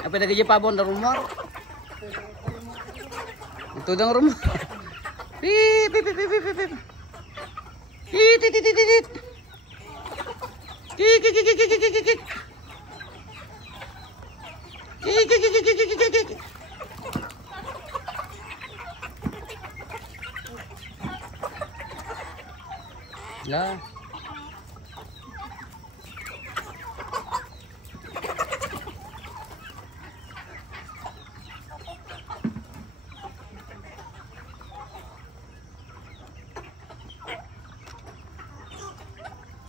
Apa dah kerja pabon dalam rumah? Itu dalam rumah. Pip pip pip pip pip pip. Tit tit tit tit. Kik kik kik kik kik kik kik. Kik kik kik kik kik kik. Lah.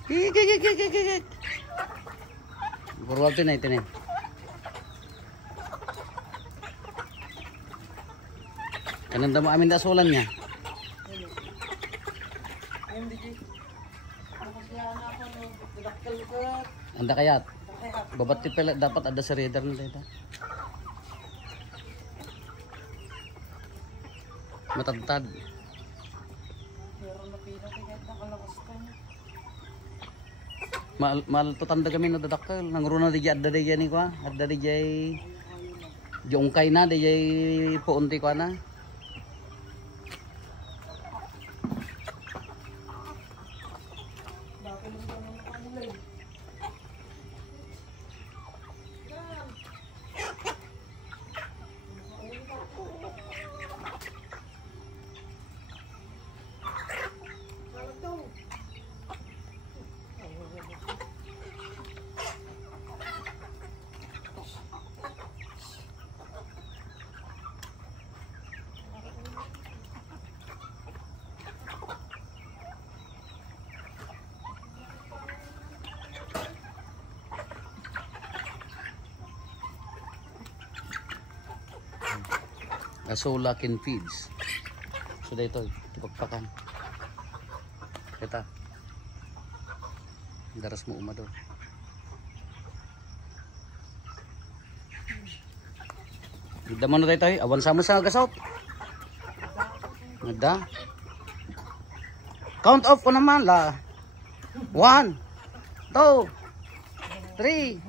Gigigigigigig. Purwal na ito na. Kananda mo amin dasulan niya. Anda kayat. Babati pala dapat ada sa radar na dito. Matagtad. Mal tutanda kami na dadakkel nang runa di adda di ni ko adda di jay jongkay na di jay puunti ko na Asolakin feeds. So dito pagpakan. Kita. Daras mo umado. Ida mo na tayo. Awan sama sa gasot. Ada. Count off ko naman la. 1 2 3